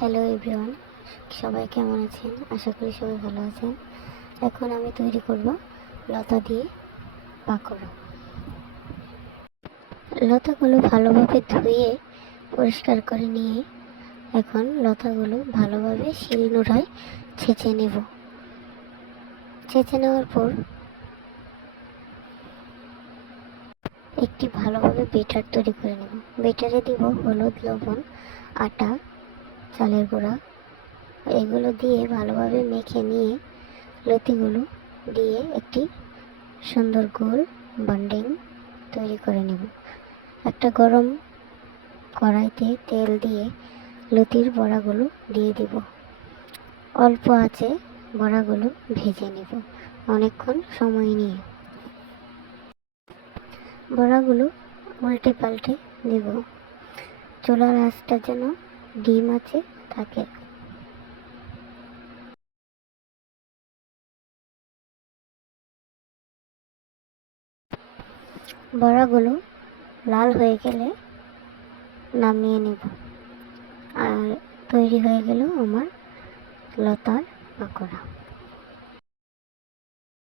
Hello everyone, সবাই কেমন আছেন? আশা করি সবাই ভালো আছেন। এখন আমি তৈরি করব লতা দিয়ে পাকোড়া। লতাগুলো ভালোভাবে ধুয়ে পরিষ্কার করে নিয়ে এখন লতাগুলো ভালোভাবে শিলনোড়ায় ছেঁচে নেব। ছেঁচে নেওয়ার পর একটি ভালোভাবে বেটার তৈরি করে নেব। বেটারে দিব হলুদ, লবণ, আটা, চালের গুঁড়া। এগুলো দিয়ে ভালোভাবে মেখে নিয়ে লতিগুলো দিয়ে একটি সুন্দর গোল বান্ডিং তৈরি করে নেব। একটা গরম কড়াইতে তেল দিয়ে লতির বড়াগুলো দিয়ে দিব। অল্প আঁচে বড়াগুলো ভেজে নেব অনেকক্ষণ সময় নিয়ে। বড়াগুলো উল্টে পাল্টে দেব। চুলার আঁচটা যেন ডিম আঁচে থাকে। বড়াগুলো লাল হয়ে গেলে নামিয়ে নেব। আর তৈরি হয়ে গেল আমার লতার পাকোড়া।